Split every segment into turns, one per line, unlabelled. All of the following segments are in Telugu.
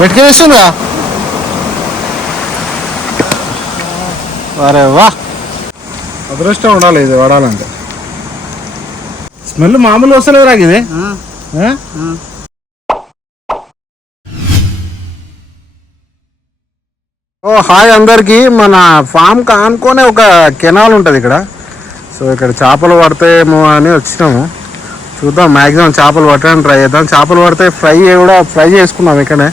వెతికేస్తుందా అరే వా. అదృష్టం ఉండాలి ఇది వాడాలంటే. స్మెల్ మామూలు వస్తలేదు రాకి ఇది? ఓ హాయ్ అందరికి. మన ఫామ్ కానుకొనే ఒక కెనాల్ ఉంటుంది ఇక్కడ. సో ఇక్కడ చేపలు పడతాయేమో అని వచ్చినాము. చూద్దాం మ్యాక్సిమం చేపలు పట్టడానికి ట్రై చేద్దాం. చేపలు పడితే ఫ్రై కూడా ఫ్రై చేసుకున్నాం ఇక్కడే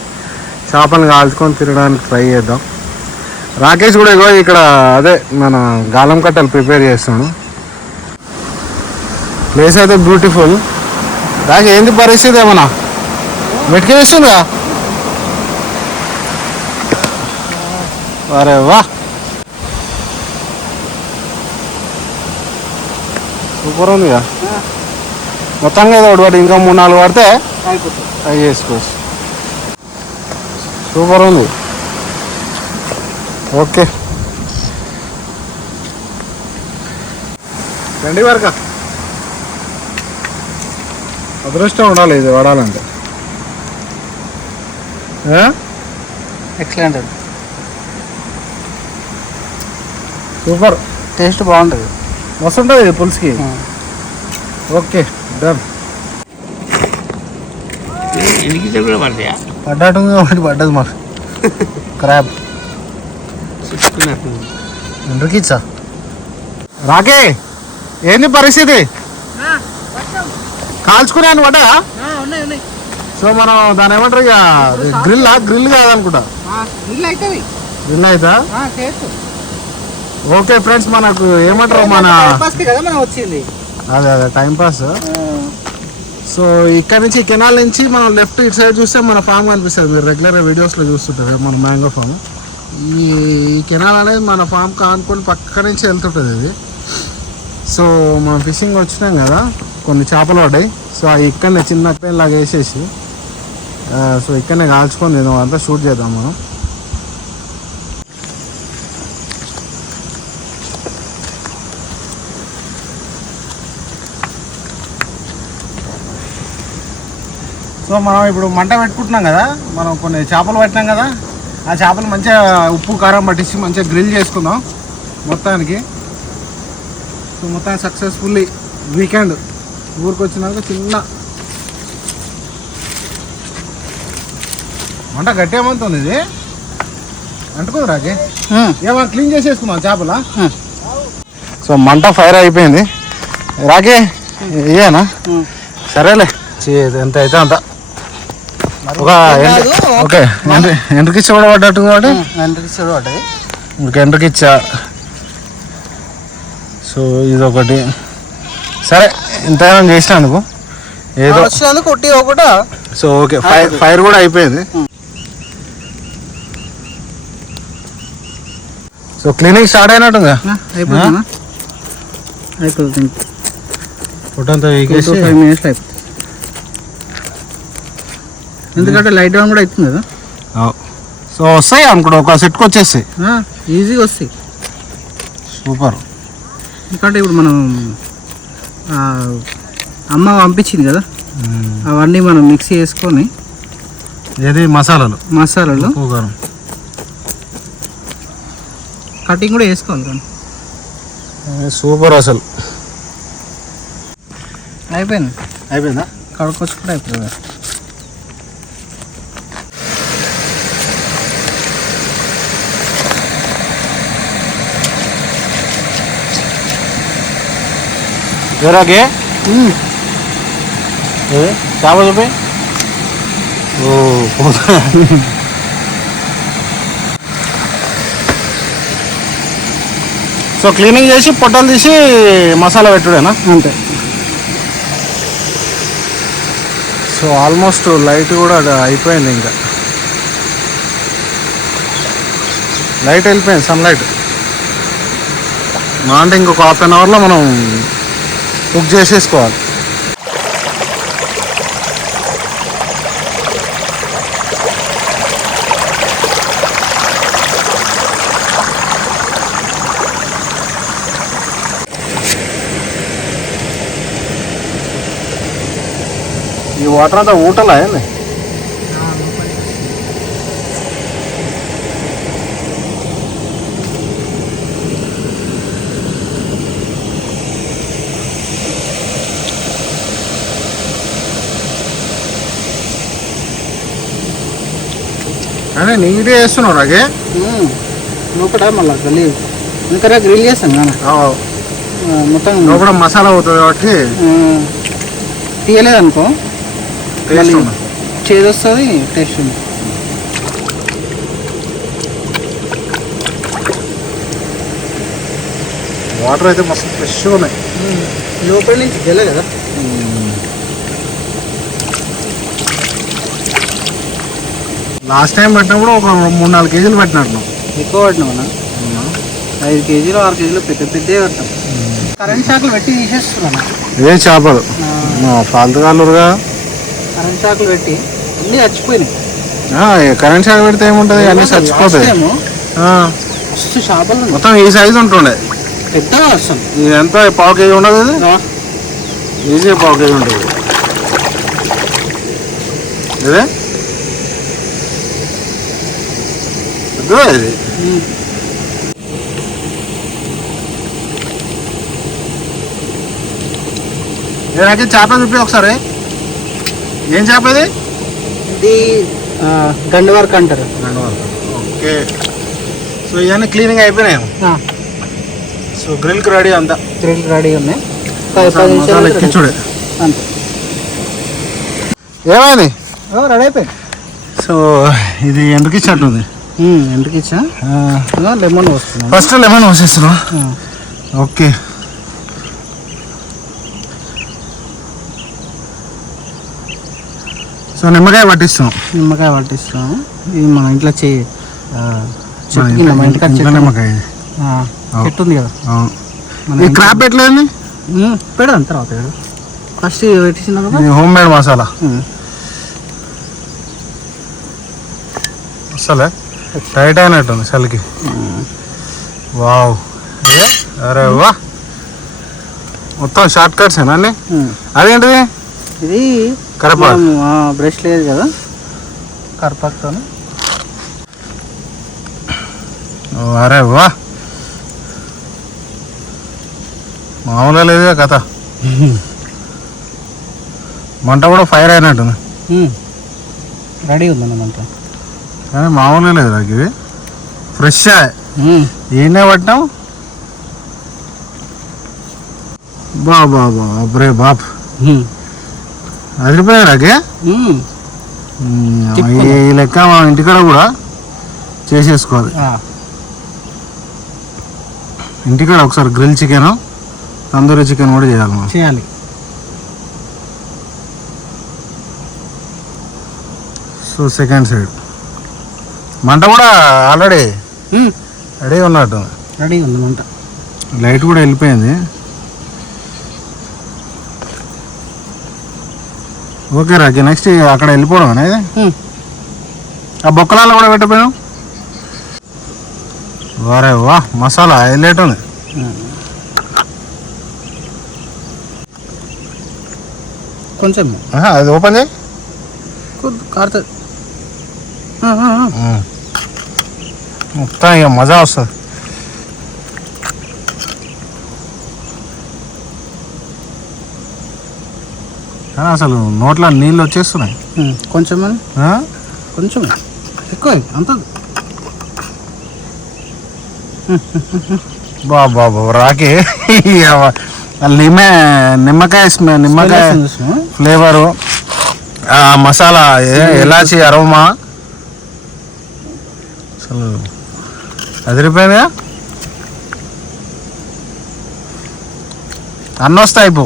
చేపలను కాల్చుకొని తినడానికి ట్రై చేద్దాం. రాకేష్ కూడా ఇగో ఇక్కడ అదే మన గాలం కట్టలు ప్రిపేర్ చేస్తున్నాడు. ప్లేస్ అయితే బ్యూటిఫుల్. రాక ఏంది పరిస్థితి ఏమన్నా? వెతికేస్తుందా అరే వా. సూపర్ ఉందిగా. మొత్తంగా ఏదో ఒకటి ఇంకా మూడు నాలుగు పడితే అవి చేసుకోవచ్చు సూపర్ ఉంది. ఓకే. రండి వరక అదృష్టం ఉండాలి ఇది వాడాలంటే. ఆ?
ఎక్సలెంట్ అది
సూపర్.
టేస్ట్ బాగుంటుంది.
మస్తు ఉంటుంది ఇది పులుసుకి. Okay done.
ఎనికి కూడా పడతాయా?
పడ్డట్టు ఉంది ఒకటి పడ్డది మాకు. క్రాబ్
చెప్పుకున్నట్టు
ఎందుకు ఇచ్చా? రాకే ఏంది పరిస్థితి? కాల్చుకున్నాను పడ్డా?
ఉన్నాయి ఉన్నాయి.
సో మనం దాని ఏమంటారు ఇక గ్రిల్ గ్రిల్ కాదనుకుంటా. గ్రిల్ అయితే
చేయొచ్చు
ఓకే ఫ్రెండ్స్ మనకు ఏమంటారు మన
ఫస్ట్ కదా మనం వచ్చింది.
అదే అదే టైం పాస్. సో ఇక్కడ నుంచి కెనాల్ నుంచి మనం లెఫ్ట్ ఇటు సైడ్ చూస్తే మన ఫామ్ కనిపిస్తుంది. మీరు రెగ్యులర్గా వీడియోస్లో చూస్తుంటారు మన మ్యాంగో ఫామ్ ఈ కెనాల్ అనేది మన ఫామ్ కానుకొని పక్క నుంచి వెళ్తుంటుంది ఇది. సో మనం ఫిషింగ్ వచ్చినాం కదా కొన్ని చేపలు పడ్డాయి. సో అవి ఇక్కడనే చిన్న లాగా వేసేసి సో ఇక్కడనే కాల్చుకొని తిందాం అంతా షూట్ చేద్దాం మనం. సో మనం ఇప్పుడు మంట పెట్టుకుంటున్నాం కదా మనం కొన్ని చేపలు పట్టినాం కదా ఆ చేపలు మంచిగా ఉప్పు కారం పట్టించి మంచిగా గ్రిల్ చేసుకుందాం మొత్తానికి. సో మొత్తానికి సక్సెస్ఫుల్లీ వీకెండ్ ఊరికి వచ్చినాక చిన్న మంట గట్టేమంటుంది ఇది. అంటుకుంది రాజే? ఏమన్నా క్లీన్ చేసేసుకుందాం చేపల? సో మంట ఫైర్ అయిపోయింది. రాకే ఇయ్యానా? సరేలే. ఎంత అయితే అంత. ఒక ఓకే. ఎండు ఎండ్రకిచ్చ కూడా పడ్డట్టు కాబట్టి
ఎంతకి చెడు పడ్డది
ఒక ఎండ్రకిచ్చ సో ఇది ఒకటి సరే ఇంతైనా చేసినందుకు ఏదో
వచ్చినందుకు కొట్టి ఒకట?
So okay. ఫైర్ ఫైర్ కూడా అయిపోయింది. సో క్లీనింగ్ స్టార్ట్ అయినట్టుందా?
అయిపోతుందా అయిపోతుంది
ఫుడ్ అంతా
టూ
వీకేసి
ఫైవ్ మినిట్స్ అయిపోతుంది ఎందుకంటే లైట్ డౌన్ కూడా అవుతుంది కదా.
సో వస్తాయి అనుకుంటా ఒక సెట్కి వచ్చేస్తాయి.
ఈజీగా వస్తాయి.
సూపర్.
ఎందుకంటే ఇప్పుడు మనం అమ్మ పంపించింది కదా. అవన్నీ మనం మిక్సీ చేసుకొని
ఏది? మసాలాలు.
మసాలాలు.
కారం.
కటింగ్ కూడా వేసుకోవాలి కానీ
సూపర్ అసలు.
అయిపోయింది.
అయిపోయిందా?
కడుక్కొచ్చి కూడా అయిపోతుంది.
ఎవరాకే చేప చూపి ఓ. సో క్లీనింగ్ చేసి పొట్టలు తీసి మసాలా పెట్టుడేనా?
అంతే.
సో ఆల్మోస్ట్ లైట్ కూడా అయిపోయింది ఇంకా. లైట్ వెళ్ళిపోయింది సన్లైట్. మా అంటే ఇంకొక హాఫ్ అన్ అవర్లో మనం కుక్ చేసేసుకోవాలి. ఈ వాటర్ అంతా ఊటలా ఏంది? కానీ నీట్గా వేస్తున్నావు నాకే.
లోపల మళ్ళీ గల్లీ. ఇంకా గ్రిల్ చేస్తాం కానీ మొత్తం
లోపల మసాలా అవుతుంది కాబట్టి
తీయలేదు అనుకో.
టేస్ట్
మళ్ళీ
ఉండదు.
చేదు వస్తుంది టేస్ట్ ఉంది.
వాటర్ అయితే మస్తు ఫ్రెష్గా ఉన్నాయి.
లోపల నుంచి గెల కదా?
లాస్ట్ టైం పెట్టినప్పుడు ఒక మూడు నాలుగు కేజీలు పెట్టినట్టు
ఎక్కువ పట్టినా ఐదు కేజీలు ఆరు కేజీలు పెద్ద పెద్దే పడతాం కరెంట్ షాకులు పెట్టి తీసేస్తున్నాను
ఇదే చేపలు. ఫాల్తుగాలుగా
కరెంట్ షాకులు పెట్టి అన్నీ చచ్చిపోయినాయి.
కరెంట్ షాక్ పెడితే ఏముంటుంది? అన్నీ చచ్చిపోతాయి.
మస్తు చేపలు.
మొత్తం ఈ సైజు ఉంటుండే.
పెద్దగా వస్తుంది
ఇది ఎంత? పావు కేజీ ఉండదు ఇది? ఈజీ పావు కేజీ ఉంటుంది. ఇదే పెద్దదా ఇది నాకు చేప చూపి ఒకసారి. ఏం చేప ఇది?
ఇది గండి వర్క్ అంటారు.
ఓకే. సో ఇవన్నీ క్లీనింగ్ అయిపోయినాయి. సో గ్రిల్కి రెడీ అంతా.
గ్రిల్ రెడీ ఉన్నాయి.
ఎక్కించుడే
అంతే.
ఏమైంది?
రెడీ అయిపోయింది.
సో ఇది ఎందుకు ఇచ్చినట్టుంది?
ఎందుకు ఇచ్చా? లెమన్
ఫస్ట్ లెమన్ పోసేస్తున్నాం ఓకే. సో నిమ్మకాయ పట్టిస్తున్నాం.
నిమ్మకాయ పట్టిస్తున్నాము ఇది మన ఇంట్లో చే చెట్టు
నిమ్మకాయ.
చెట్టు ఉంది కదా.
అవును. క్రాప్
ఉమ్, పెడదాం తర్వాత ఫస్ట్ పెట్టించిన కదా
హోమ్ మేడ్ మసాలా. అసలే టైట్ అయినట్టుంది చలికి వావ్? అరే వా. మొత్తం షార్ట్ కట్స్
ఉమ్.
అదేంటిది?
ఇది
కరపాకు.
బ్రష్ లేదు కదా? కరపాకుతో
అరే వా. మామూలుగా లేదుగా కథ. మంట కూడా ఫైర్ అయినట్టుంది.
రెడీ ఉందన్నమాట
కానీ మామూలుగా లేదు నాకు ఇవి ఫ్రెష్ ఏంటే పట్టినాం బా బా బా అబ్రే బాప్. అదిరిపోయా రాకే ఈ లెక్క మన ఇంటికాడ కూడా చేసేసుకోవాలి. ఇంటికాడ ఒకసారి గ్రిల్ చికెన్ తందూరి చికెన్ కూడా చేయాలి మనం.
చేయాలి.
సో సెకండ్ సైడ్ మంట కూడా ఆల్రెడీ రెడీ ఉన్నట్టు.
రెడీ ఉందన్నమాట
లైట్ కూడా వెళ్ళిపోయింది. ఓకే రాకి నెక్స్ట్ అక్కడ వెళ్ళిపోవడం అనేది ఆ బొక్కలాల్లో కూడా పెట్టపోయాం వారే వా మసాలా హైలైట్ ఉంది.
కొంచెం.
అది ఓపెన్ చేయి.
కారుతుంది.
మొత్తం ఇక మజా వస్తుంది కానీ అసలు నోట్లో నీళ్ళు వచ్చేస్తున్నాయి
కొంచెం? కొంచెం ఎక్కువ అంత
బా బా బా రాకి లిమే నిమ్మకాయ నిమ్మకాయ ఫ్లేవరు మసాలా ఎలాచి అరోమా అసలు అదిరిపోయిందిగా అన్న వస్తాయి అయిపో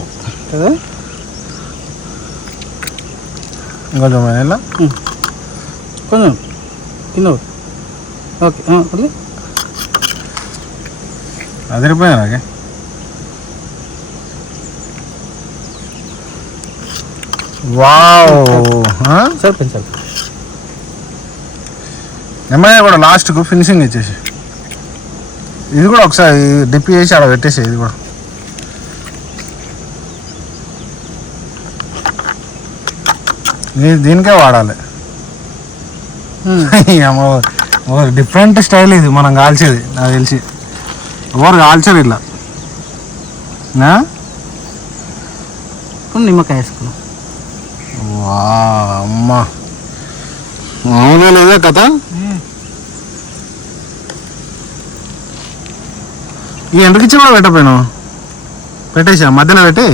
ఇంకొంచెం ఇలా
కొంచెం కింద. ఓకే.
అదిరిపోయింది నాకే. వావ్?
సరిపోయింది సరిపోయింది.
నిమ్మకాయ కూడా లాస్ట్కు ఫినిషింగ్ ఇచ్చేసి. ఇది కూడా ఒకసారి డిప్ చేసి అక్కడ పెట్టేసి ఇది కూడా. దీనికే వాడాలి. డిఫరెంట్ స్టైల్ ఇది మనం కాల్చేది నాకు తెలిసి. ఎవరు కాల్చరు?
ఇప్పుడు నిమ్మకాయ వేసుకున్నాం.
వా అమ్మా. మామూలుగా లేదా ఇదే ఈ ఎండకిచ్చి కూడా పెట్టపోయాను? పెట్టేసా? మధ్యలో పెట్టి?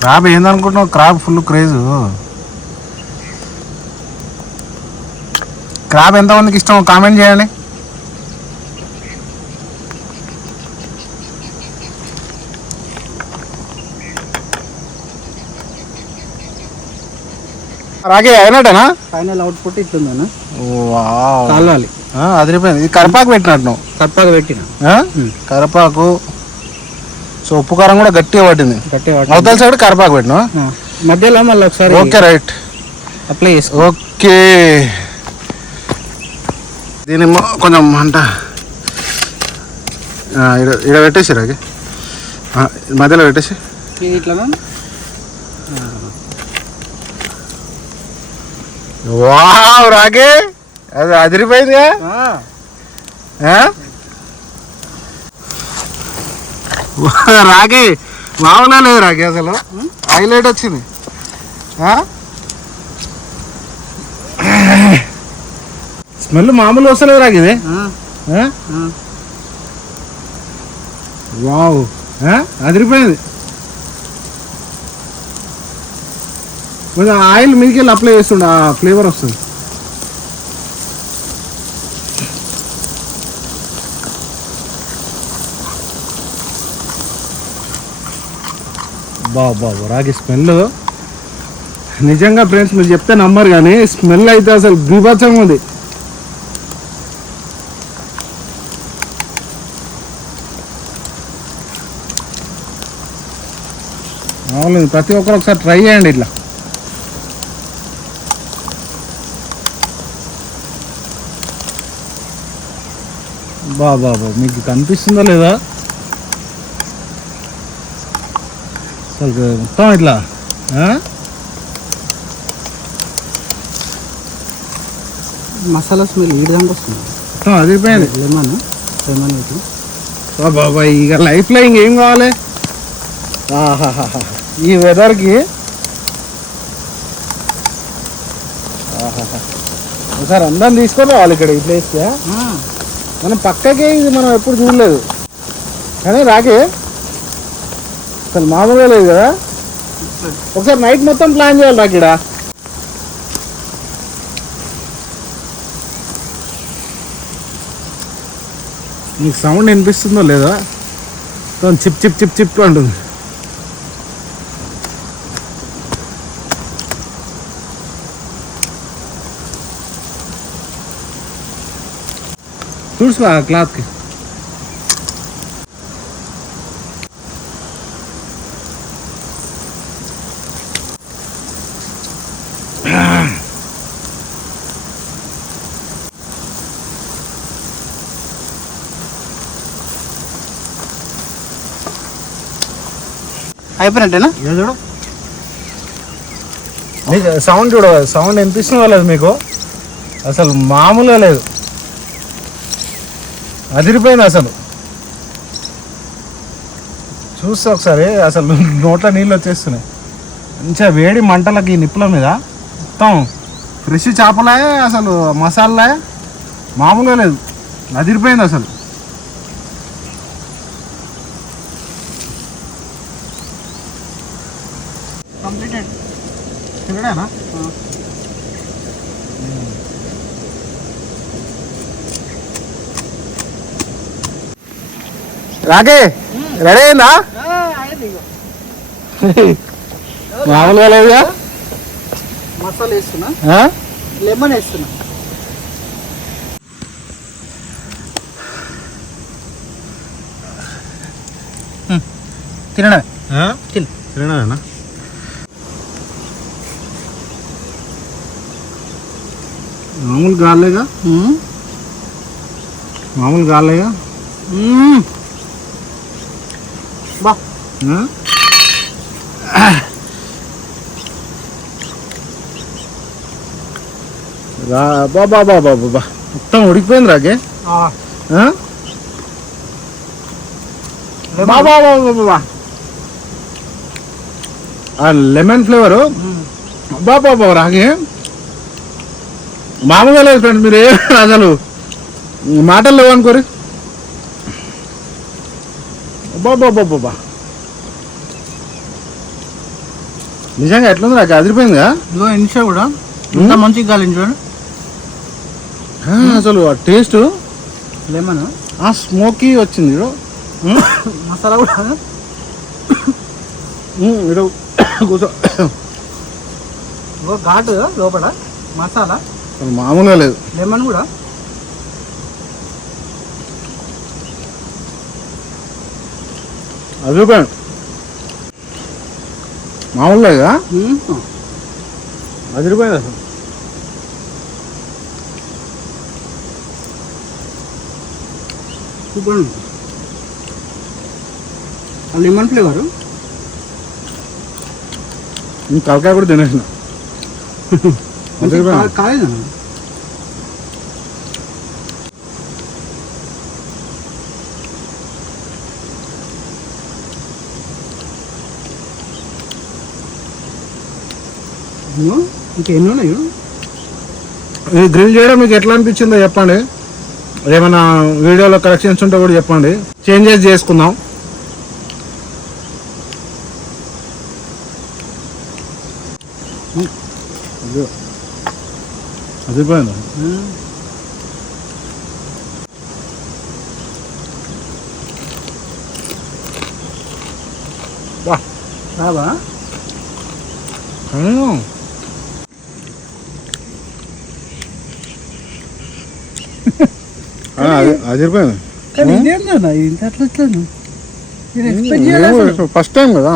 Crab ఏందనుకుంటున్నావు? Crab full craze. Crab ఎంతమందికి ఇష్టం కామెంట్ చేయండి. రాగే అయినట్టేనా?
ఫైనల్ అవుట్పుట్ ఇట్లుందన్న.
వావ్.
కాలాలి
అదిరిపోయింది. ఇది కరపాకు పెట్టినట్టు నువ్వు.
తప్పక పెట్టిన.
కరపాకు. సో ఉప్పు కారం కూడా గట్టిగా పట్టింది. అవతల సైడ్ కరపాకు పెట్టినా
మధ్యలో మళ్ళీ ఒకసారి
ఓకే రైట్.
అప్లై చేసుకో.
ఓకే. దీని కొంచెం ఈడ ఈడ పెట్టేసి రాగే ఆ, మధ్యలో పెట్టేసి.
ఇట్లా
వావ్ రాగే అది అదిరిపోయిందిగా? రాగే మామూలుగా లేదు రాగే అసలు? హైలైట్ వచ్చింది? స్మెల్ మామూలు వస్తలేదు రాగే ఇది? వావ్? అదిరిపోయింది. కొంచెం ఆయిల్ మీదకి వెళ్ళి అప్లై చేస్తుండే ఆ ఫ్లేవర్ వస్తుంది. బాబు బాబు రాగి స్మెల్. నిజంగా ఫ్రెండ్స్ మీరు చెప్తే నమ్మరు కానీ స్మెల్ అయితే అసలు బీభత్సం ఉంది. అవును ప్రతి ఒక్కరు ఒకసారి ట్రై చేయండి ఇట్లా. బా బా మీకు కనిపిస్తుందా లేదా? అసలు మొత్తం ఇట్లా?
మసాలా స్మెల్ ఈ విధంగా వస్తుంది
మొత్తం అదిరిపోయింది
లెమన్ లెమన్ ఇట్లా
బాబా ఇక లైఫ్లో ఇంకేం కావాలి. ఈ వెదర్కి. ఒకసారి అందరం తీసుకొని రావాలి ఇక్కడ ఈ ప్లేస్కి మనం పక్కకే ఇది మనం ఎప్పుడు చూడలేదు. కానీ రాకే? అసలు మామూలుగా లేదు కదా? ఒకసారి నైట్ మొత్తం ప్లాన్ చేయాలి రాకిడ నీకు సౌండ్ వినిపిస్తుందో లేదా? మొత్తం చిప్ చిప్ చిప్ చిప్ అంటుంది. చూసుకో ఆ క్లాత్కి.
అయిపోయినట్టేనా
చూడు. మీకు సౌండ్ చూడ సౌండ్ వినిపిస్తుందో లేదు మీకు. అసలు మామూలుగా లేదు. అదిరిపోయింది అసలు. చూస్తే ఒకసారి అసలు నోట్ల నీళ్ళు వచ్చేస్తున్నాయి. మంచిగా వేడి మంటలకి ఈ నిప్పుల మీద. మొత్తం ఫ్రెష్ చేపలే అసలు మసాలా మామూలుగా లేదు. అదిరిపోయింది అసలు.
కంప్లీటెడ్.
తినడానా? రాకే రెడీ అయిందా? మామూలుగా లేదుగా?
మసాలా వేస్తున్నా.
ఆ?
లెమన్ వేస్తున్నా. తినడమే? తిను.
తినడానా? మామూలు గాలేగా మామూలు గాలేగా
బా.
ఆ? రా బా బా బా బా బా, బా. మొత్తం ఉడికిపోయింది రాకే ఆ? బా బా. బా బా బా, బా. ఆ లెమన్ ఫ్లేవరు బా బా బా రాకే మామూలుగా లేదు ఫ్రెండ్స్ మీరు అసలు మాటలు లేవు అనుకోరి. బాబా నిజంగా ఎట్లుంది నాకు అదిరిపోయిందిగా?
ఇదిగో ఇన్షా కూడా ఇంత మంచిగా కాలేదు చూడండి
అసలు ఆ టేస్ట్
లెమన్.
ఆ స్మోకీ వచ్చింది ఇడు.
మసాలా కూడా.
ఇడు. కూర్చో.
ఘాటు లోపల మసాలా.
మామూలుగా లేదు.
లెమన్ కూడా?
అదిరిపోయాను మామూలు లేదా? అదిరిపోయింది అసలు.
సూపర్ ఉంది ఆ లెమన్ ఫ్లేవర్?
ఇంక కూడా తినేసిన. అదిరిపోయాను
కాలేదు ఇంకెన్ని ఉన్నాయి?
ఈ గ్రిల్ చేయడం మీకు ఎట్లా అనిపించిందో చెప్పండి. ఏమైనా వీడియోలో కరెక్షన్స్ ఉంటే కూడా చెప్పండి. చేంజెస్ చేసుకుందాం.
ఎక్స్పెక్ట్ చేయలేదు
ఫస్ట్ టైం కదా?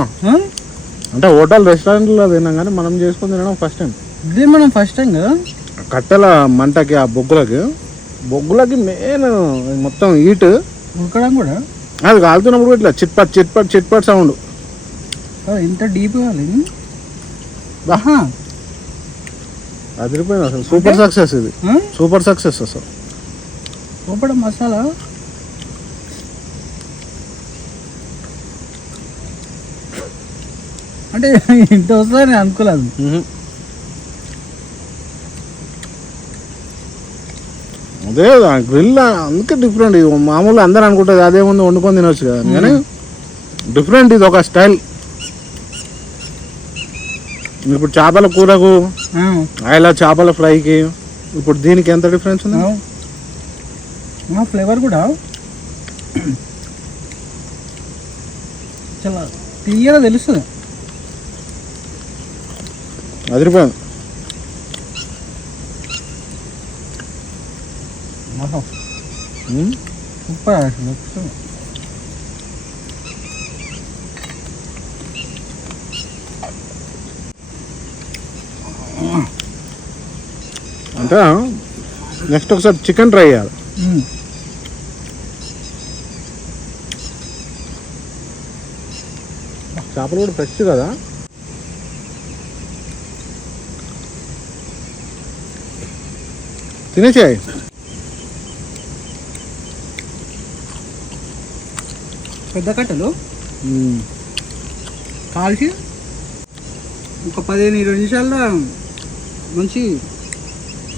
అంటే హోటల్ రెస్టారెంట్లో తిన్నాం కానీ మనం చేసుకుని తినడం ఫస్ట్ టైం
ఇదే మనం ఫస్ట్ టైం కదా?
కట్టెల మంటకి ఆ బొగ్గులకి. బొగ్గులకి మెయిన్ మొత్తం హీట్
ఉడకడం కూడా?
అది కాలుతున్నప్పుడు ఇట్లా చిట్పట్ చిట్పట్ చిట్పట్ సౌండ్
ఇంత డీప్ కాలేదు
అదిరిపోయింది అసలు. సూపర్ సక్సెస్ ఇది. సూపర్ సక్సెస్ అసలు.
లోపల మసాలా? అంటే ఇంత వస్తుందని అనుకోలేదు.
అదే గ్రిల్ అందుకే డిఫరెంట్ ఇది మామూలుగా అందరూ అనుకుంటుంది అదేముంది వండుకొని తినొచ్చు కదా కానీ డిఫరెంట్ ఇది ఒక స్టైల్. ఇప్పుడు చేపల కూరకు ఇలా చేపల ఫ్రైకి ఇప్పుడు దీనికి ఎంత డిఫరెన్స్ ఉంది?
ఫ్లేవర్ కూడా చాలా క్లియర్గా తెలుస్తుంది.
అదిరిపోయింది. ఉమ్.
సూపర్ అసలు.
అంటే నెక్స్ట్ ఒకసారి చికెన్ ట్రై చేయాలి
మ్మ్.
చేపలు కూడా ఫ్రెష్ కదా తినేసాయి
పెద్ద కట్టలు. కాల్చి ఒక పదిహేను ఇరవై నిమిషాల్లో మంచి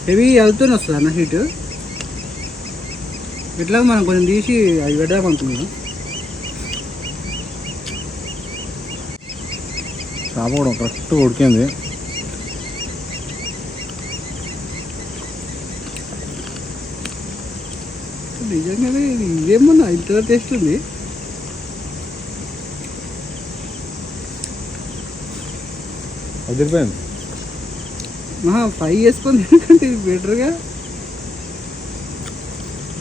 హెవీ వెళ్తూనే వస్తుంది అన్న హీట్. ఇట్లా మనం కొంచెం తీసి అవి పెట్టాం అనుకున్నాం
చేప కూడా కరెక్ట్గా ఉడికింది.
నిజంగానే ఇది ఇదేమన్నా ఇంత టేస్ట్ ఉంది.
అదిరిపోయింది.
మహా ఫ్రై చేసుకొని ఎందుకంటే ఇది బెటర్గా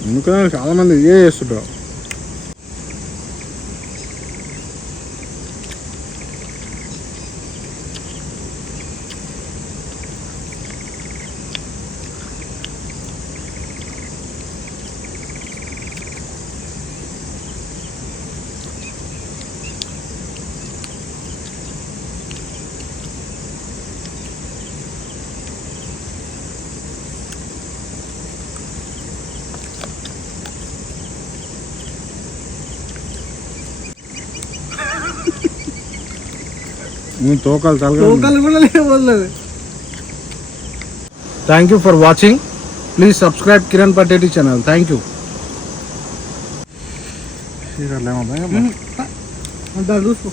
ఎందుకని చాలా మంది ఇదే చేస్తుంటారు. తోకాలు తలగా
లోకల్ కూడా లేవలేదు
thank you for watching please subscribe Kiran Pateti channel thank you
దాన్ని చూసుకో.